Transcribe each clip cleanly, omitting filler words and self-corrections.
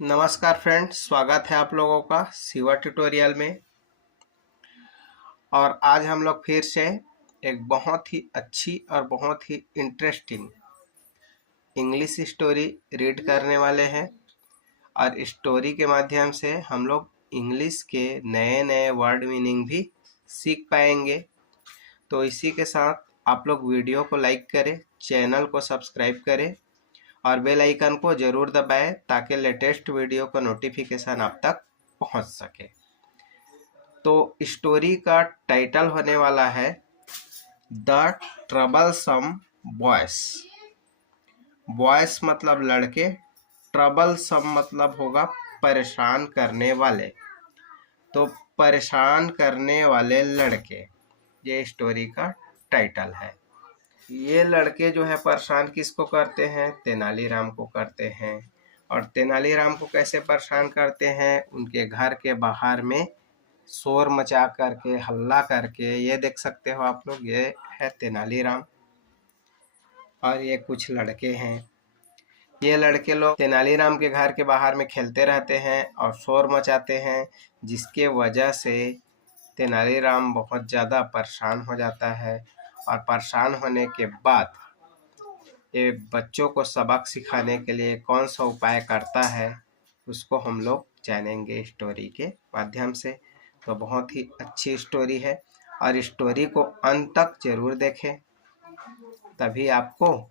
नमस्कार फ्रेंड्स, स्वागत है आप लोगों का सिवा ट्यूटोरियल में। और आज हम लोग फिर से एक बहुत ही अच्छी और बहुत ही इंटरेस्टिंग इंग्लिश स्टोरी रीड करने वाले हैं। और स्टोरी के माध्यम से हम लोग इंग्लिश के नए नए वर्ड मीनिंग भी सीख पाएंगे। तो इसी के साथ आप लोग वीडियो को लाइक करें, चैनल को सब्सक्राइब करें और बेल आइकन को ज़रूर दबाएं ताकि लेटेस्ट वीडियो का नोटिफिकेशन आप तक पहुंच सके। तो स्टोरी का टाइटल होने वाला है द ट्रबलसम बॉयस। बॉयस मतलब लड़के, ट्रबलसम मतलब होगा परेशान करने वाले। तो परेशान करने वाले लड़के, ये स्टोरी का टाइटल है। ये लड़के जो है परेशान किसको करते हैं? तेनालीराम को करते हैं। और तेनालीराम को कैसे परेशान करते हैं? उनके घर के बाहर में शोर मचा करके, हल्ला करके। ये देख सकते हो आप लोग, ये है तेनालीराम और ये कुछ लड़के हैं। ये लड़के लोग तेनालीराम के घर के बाहर में खेलते रहते हैं और शोर मचाते हैं, जिसके वजह से तेनालीराम बहुत ज़्यादा परेशान हो जाता है। और परेशान होने के बाद ये बच्चों को सबक सिखाने के लिए कौन सा उपाय करता है, उसको हम लोग जानेंगे स्टोरी के माध्यम से। तो बहुत ही अच्छी स्टोरी है और स्टोरी को अंत तक जरूर देखें, तभी आपको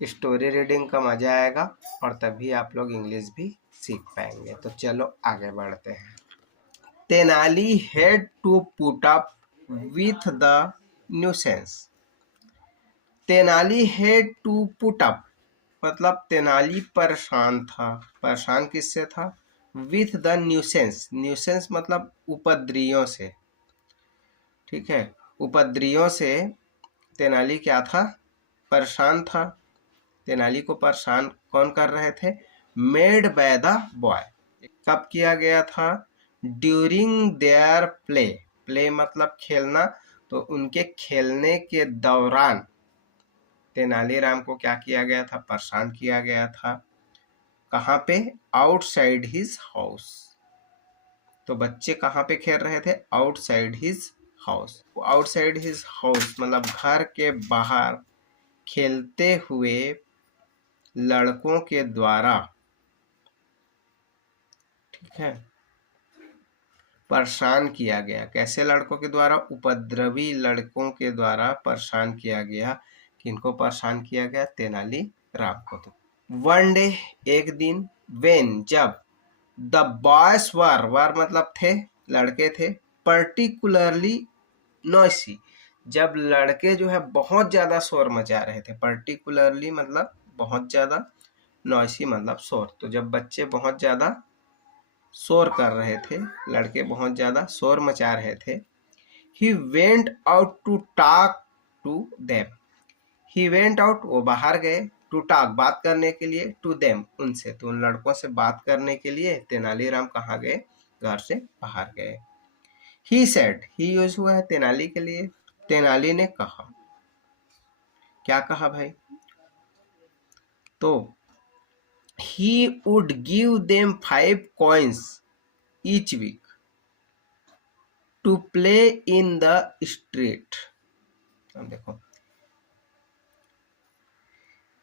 स्टोरी रीडिंग का मज़ा आएगा और तभी आप लोग इंग्लिश भी सीख पाएंगे। तो चलो आगे बढ़ते हैं। Tenali had to put up with the nuisance. Tenali had to put up मतलब तेनाली परेशान था। परेशान किससे था? With the nuisance. न्यूसेंस मतलब उपद्रवियों से। ठीक है, उपद्रवियों से तेनाली क्या था? परेशान था। तेनाली को परेशान कौन कर रहे थे? Made by the boy. कब किया गया था? During their play. प्ले मतलब खेलना। तो उनके खेलने के दौरान तेनालीराम को क्या किया गया था? परेशान किया गया था। कहाँ पे? Outside his house. तो बच्चे कहाँ पे खेल रहे थे? Outside his house. Outside his house मतलब घर के बाहर खेलते हुए लड़कों के द्वारा, ठीक है, परेशान किया गया। कैसे लड़कों के द्वारा? उपद्रवी लड़कों के द्वारा परेशान किया गया। किनको परेशान किया गया? तेनालीराम को। तो वन डे, एक दिन, वेन जब, द बॉयज वर मतलब थे, लड़के थे, पर्टिकुलरली नॉइसी जब लड़के जो है बहुत ज़्यादा शोर मचा रहे थे। पर्टिकुलरली मतलब बहुत ज़्यादा, नॉइसी मतलब शोर। तो जब बच्चे बहुत ज़्यादा शोर कर रहे थे, लड़के बहुत ज़्यादा शोर मचा रहे थे, he went out to talk to them. He went out, वो बाहर गए, टू टॉक बात करने के लिए, टू देम उनसे, तो उन लड़कों से बात करने के लिए तेनालीराम कहाँ गए? घर से बाहर गए। ही सेड, ही यूज हुआ है तेनाली के लिए। तेनाली ने कहा, क्या कहा भाई? तो he would give them 5 coins each week to play in the street। अब देखो,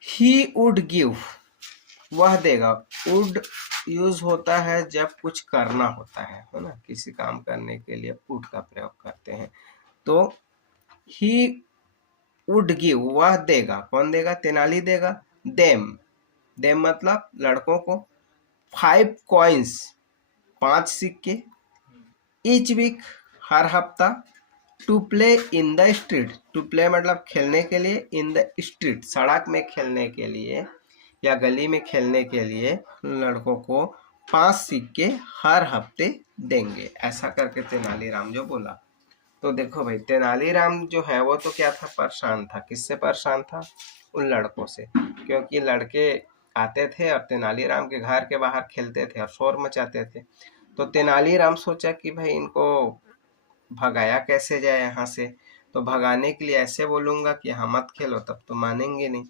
he would give, वह देगा। would यूज होता है जब कुछ करना होता है ना, किसी काम करने के लिए would का प्रयोग करते हैं। तो he would give, वह देगा। कौन देगा? तेनाली देगा। them, them मतलब लड़कों को। 5 coins, 5 सिक्के, ईच वीक हर हफ्ता, to play in the street, to play मतलब खेलने के लिए, इन द स्ट्रीट सड़क में खेलने के लिए या गली में खेलने के लिए लड़कों को 5 सिक्के हर हफ्ते देंगे। ऐसा करके तेनालीराम जो बोला। तो देखो भाई, तेनालीराम जो है वो तो क्या था? परेशान था। किससे परेशान था? उन लड़कों से, क्योंकि लड़के आते थे और तेनालीराम के घर के बाहर खेलते थे और शोर मचाते थे। तो तेनालीराम सोचा कि भाई इनको भगाया कैसे जाए यहाँ से। तो भगाने के लिए ऐसे बोलूँगा कि यहाँ मत खेलो, तब तो मानेंगे नहीं।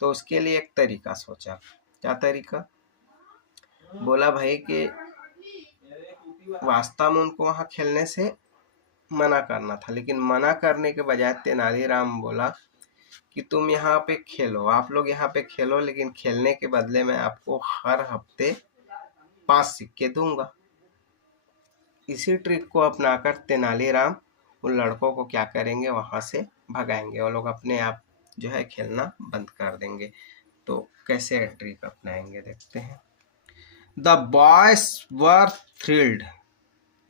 तो उसके लिए एक तरीका सोचा। क्या तरीका? बोला भाई कि वास्तव में उनको वहां खेलने से मना करना था, लेकिन मना करने के बजाय तेनालीराम बोला कि तुम यहाँ पे खेलो, आप लोग यहाँ पे खेलो, लेकिन खेलने के बदले में आपको हर हफ्ते 5 सिक्के दूंगा। इसी ट्रिक को अपनाकर तेनालीराम उन लड़कों को क्या करेंगे, वहां से भगाएंगे। वो लोग अपने आप जो है खेलना बंद कर देंगे। तो कैसे ट्रिक अपनाएंगे देखते हैं। The boys were thrilled.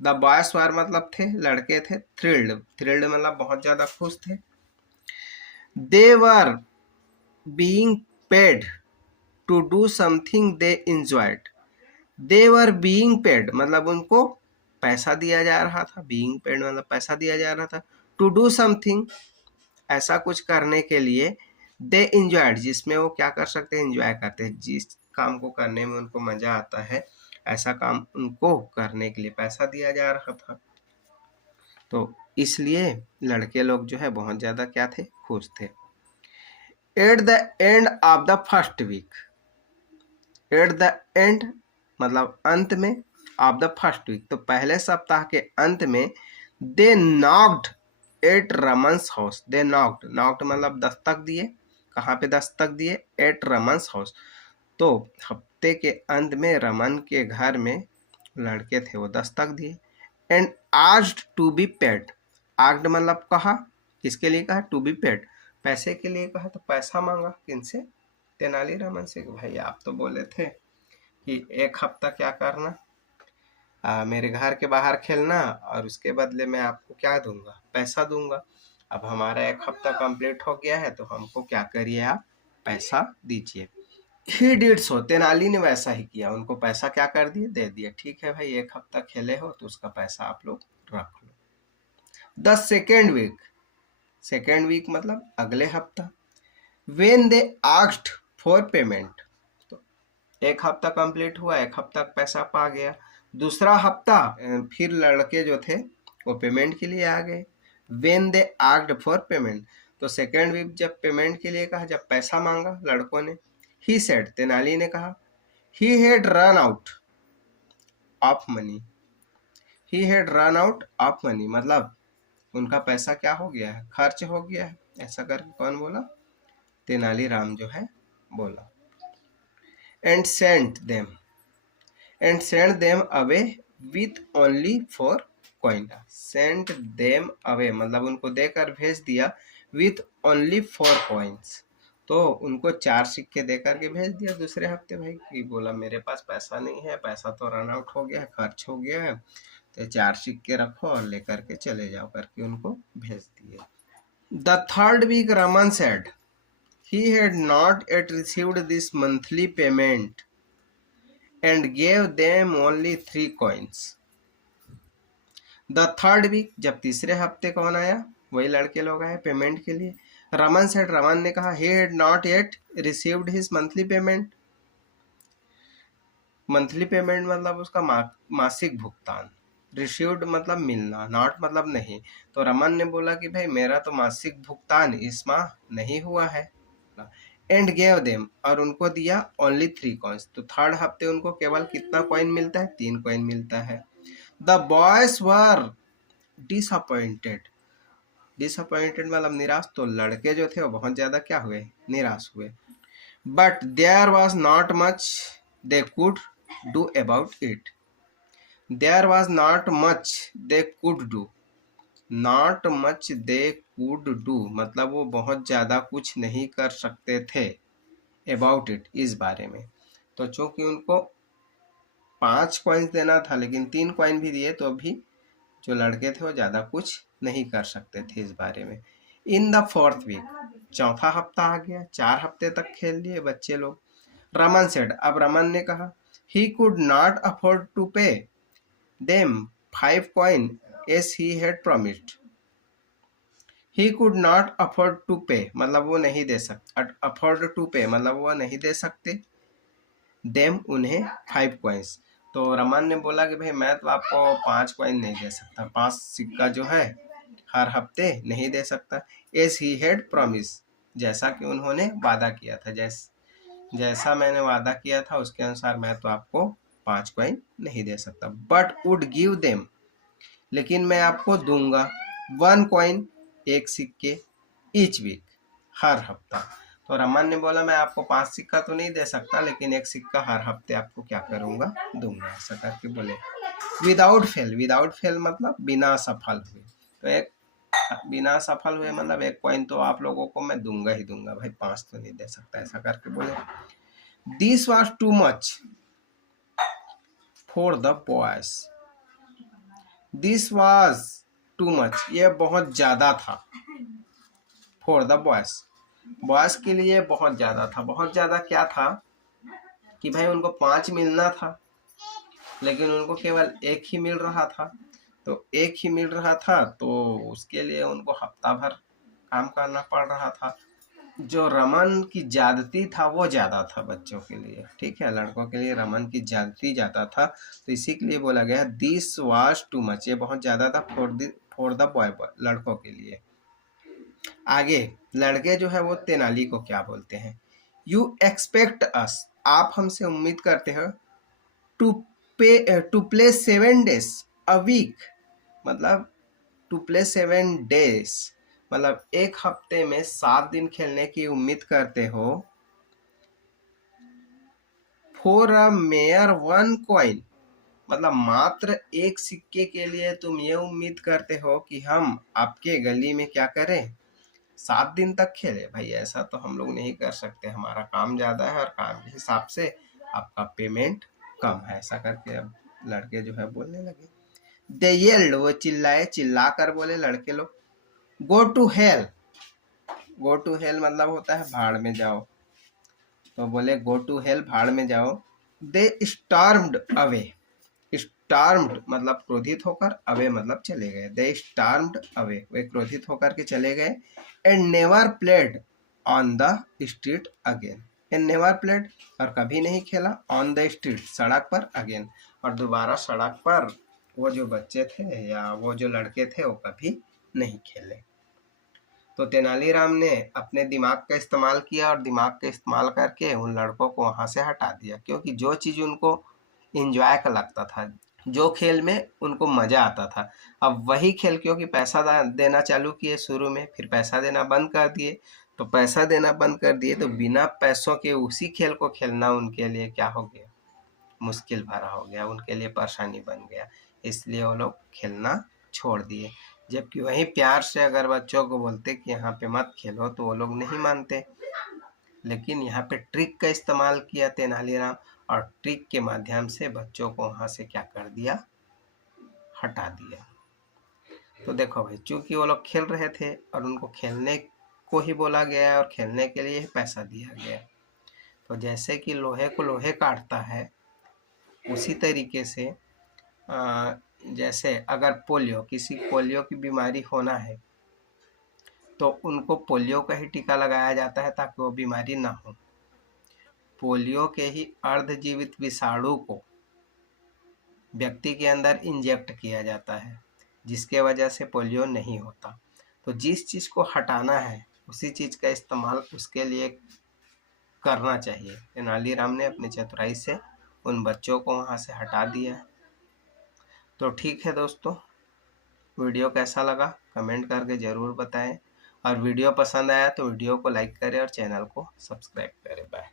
The boys were मतलब थे, लड़के थे, थ्रिल्ड, थ्रिल्ड मतलब बहुत ज्यादा खुश थे। They were being paid to do something they enjoyed. They were being paid मतलब उनको पैसा दिया जा रहा था, बीइंग पेड मतलब पैसा दिया जा रहा था, टू डू समथिंग ऐसा कुछ करने के लिए, दे इंजॉयड जिसमें वो क्या कर सकते हैं, इंजॉय करते हैं, जिस काम को करने में उनको मजा आता है ऐसा काम उनको करने के लिए पैसा दिया जा रहा था। तो इसलिए लड़के लोग जो है बहुत ज्यादा क्या थे, खुश थे। At the end of the first week, at the end मतलब अंत में, ऑफ द फर्स्ट वीक तो पहले सप्ताह के अंत में, they knocked at Raman's house. They knocked, knocked मतलब दस्तक दिए, कहाँ पे दस्तक दिए, एट रमन्स हाउस। तो हफ्ते के अंत में रमन के घर में लड़के थे वो दस्तक दिए। And asked to be paid, asked मतलब कहा, किसके लिए कहा, टू बी पेड पैसे के लिए कहा। तो पैसा मांगा किनसे, तेनालीरामन से। भाई आप तो बोले थे कि एक हफ्ता क्या करना, मेरे घर के बाहर खेलना और उसके बदले में आपको क्या दूंगा, पैसा दूंगा। अब हमारा एक हफ्ता कंप्लीट हो गया है तो हमको क्या करिए, आप पैसा दीजिए। ही डिड सो, तेनाली ने वैसा ही किया, उनको पैसा क्या कर दिए, दे दिए। ठीक है भाई, एक हफ्ता खेले हो तो उसका पैसा आप लोग रख लो। The second week, second week मतलब अगले हफ्ता। When they asked for payment, तो एक हफ्ता कंप्लीट हुआ, एक हफ्ता पैसा पा गया। दूसरा हफ्ता फिर लड़के जो थे वो पेमेंट के लिए आ गए। When they asked for payment, तो सेकेंड वीक जब पेमेंट के लिए कहा, जब पैसा मांगा लड़कों ने, ही सेड तेनाली ने कहा, he had run out of money, he had run out of money मतलब उनका पैसा क्या हो गया है, खर्च हो गया है। ऐसा करके कौन बोला, तेनालीराम जो है बोला। And sent them, and sent them away with only four coin. Sent them away मतलब उनको देकर भेज दिया, विथ ओनली फॉर कॉइन्स तो उनको 4 सिक्के देकर के भेज दिया दूसरे हफ्ते। भाई कि बोला मेरे पास पैसा नहीं है, पैसा तो रन आउट हो गया है, खर्च हो गया है, तो 4 सिक्के रखो और लेकर के चले जाओ करके उनको भेज दिए। The third week Raman said he had not yet received this monthly payment and gave them only 3 coins. The third week जब तीसरे हफ्ते कौन आया, वही लड़के लोग आए पेमेंट के लिए। रमन सेड, रमन ने कहा, he had not yet received his monthly payment, monthly payment मतलब उसका मासिक भुगतान, रिसीव्ड मतलब मिलना, नॉट मतलब नहीं। तो रमन ने बोला कि भाई मेरा तो मासिक भुगतान इस माह नहीं हुआ है। एंड गेव देम और उनको दिया ओनली 3 कॉइन्स, तो थर्ड हफ्ते उनको केवल कितना कॉइन मिलता है, 3 कॉइन मिलता है। The boys were disappointed, disappointed मतलब निराश, तो लड़के जो थे वो बहुत ज्यादा क्या हुए, निराश हुए। But there was not much they could do about it, there was not much they could do, not much they could do मतलब वो बहुत ज्यादा कुछ नहीं कर सकते थे, अबाउट इट इस बारे में। तो चूंकि उनको 5 कॉइन्स देना था लेकिन 3 कॉइन भी दिए तो भी जो लड़के थे वो ज्यादा कुछ नहीं कर सकते थे इस बारे में। इन द फोर्थ वीक, चौथा हफ्ता आ गया, 4 हफ्ते तक खेल लिए बच्चे लोग। रमन सेड, अब रमन ने कहा, he could not afford to pay them 5 coin as he had promised. He could not afford to pay मतलब वो नहीं दे सकते, अफोर्ड टू पे मतलब वो नहीं दे सकते, देम उन्हें 5 कॉइन्स। तो रमन ने बोला कि भाई मैं तो आपको 5 कॉइन नहीं दे सकता, 5 सिक्का जो है हर हफ्ते नहीं दे सकता। एस ही हैड प्रॉमिस, जैसा कि उन्होंने वादा किया था, जैसा मैंने वादा किया था उसके अनुसार मैं तो आपको 5 कॉइन नहीं दे सकता। बट वुड गिव देम, लेकिन मैं आपको दूंगा 1 कॉइन, 1 सिक्के, ईच वीक, हर हफ्ता। तो रमन ने बोला मैं आपको 5 सिक्का तो नहीं दे सकता, लेकिन 1 सिक्का हर हफ्ते आपको क्या करूंगा, दूंगा। ऐसा करके बोले। विदाउट फेल, विदाउट फेल मतलब बिना सफल हुए। तो एक बिना सफल हुए मतलब 1 कॉइन तो आप लोगों को मैं दूंगा ही दूंगा भाई, 5 तो नहीं दे सकता। ऐसा करके बोले। This was too much for the boys, this was too much, ये बहुत ज्यादा था। फॉर द बॉयज, बॉयज के लिए बहुत ज्यादा था। बहुत ज्यादा क्या था कि भाई उनको 5 मिलना था, लेकिन उनको केवल 1 ही मिल रहा था। तो 1 ही मिल रहा था, तो उसके लिए उनको हफ्ता भर काम करना पड़ रहा था। जो रमन की ज्यादती था वो ज्यादा था बच्चों के लिए, ठीक है। लड़कों के लिए रमन की ज्यादती ज्यादा था, तो इसी के लिए बोला गया दिस वाज टू मच, ये बहुत ज्यादा था फॉर द बॉय, लड़कों के लिए। आगे लड़के जो है वो तेनाली को क्या बोलते हैं, यू एक्सपेक्ट अस, आप हमसे उम्मीद करते हो, to play 7 days a week, मतलब टू प्ले 7 days मतलब 1 हफ्ते में 7 दिन खेलने की उम्मीद करते हो। फॉर अ मेयर 1 कॉइन, मतलब मात्र 1 सिक्के के लिए तुम ये उम्मीद करते हो कि हम आपके गली में क्या करें, 7 दिन तक खेले। भाई ऐसा तो हम लोग नहीं कर सकते, हमारा काम ज्यादा है और काम के हिसाब से आपका पेमेंट कम है। ऐसा करके अब लड़के जो है बोलने लगे। दे येल्ड, वो चिल्लाए, चिल्ला कर बोले लड़के लोग। Go to hell, go to hell मतलब होता है भाड़ में जाओ, तो बोले गो टू हेल, भाड़ में जाओ। दे स्टार्म्ड अवे, स्टार्म्ड मतलब क्रोधित होकर, अवे मतलब चले गए। दे स्टार्म्ड अवे, वे क्रोधित होकर के चले गए। And never played on the street again, and never played और कभी नहीं खेला, ऑन द स्ट्रीट सड़क पर, अगेन और दोबारा सड़क पर वो जो बच्चे थे या वो जो लड़के थे वो कभी नहीं खेले। तो तेनालीराम ने अपने दिमाग का इस्तेमाल किया और दिमाग का इस्तेमाल करके उन लड़कों को वहां से हटा दिया, क्योंकि जो चीज उनको इंजॉय का लगता था, जो खेल में उनको मजा आता था, अब वही खेल क्योंकि पैसा देना चालू किए शुरू में, फिर पैसा देना बंद कर दिए। तो पैसा देना बंद कर दिए तो बिना पैसों के उसी खेल को खेलना उनके लिए क्या हो गया, मुश्किल भरा हो गया, उनके लिए परेशानी बन गया। इसलिए वो लोग खेलना छोड़ दिए। जबकि वही प्यार से अगर बच्चों को बोलते कि यहाँ पे मत खेलो तो वो लोग नहीं मानते, लेकिन यहाँ पे ट्रिक का इस्तेमाल किया तेनालीराम और ट्रिक के माध्यम से बच्चों को वहां से क्या कर दिया, हटा दिया। तो देखो भाई, चूंकि वो लोग खेल रहे थे और उनको खेलने को ही बोला गया और खेलने के लिए ही पैसा दिया गया, तो जैसे कि लोहे को लोहे काटता है, उसी तरीके से जैसे अगर पोलियो, किसी पोलियो की बीमारी होना है तो उनको पोलियो का ही टीका लगाया जाता है ताकि वो बीमारी ना हो। पोलियो के ही अर्धजीवित विषाणु को व्यक्ति के अंदर इंजेक्ट किया जाता है, जिसके वजह से पोलियो नहीं होता। तो जिस चीज को हटाना है उसी चीज का इस्तेमाल उसके लिए करना चाहिए। तेनालीराम ने अपनी चतुराई से उन बच्चों को वहां से हटा दिया। तो ठीक है दोस्तों, वीडियो कैसा लगा कमेंट करके ज़रूर बताएं, और वीडियो पसंद आया तो वीडियो को लाइक करें और चैनल को सब्सक्राइब करें। बाय।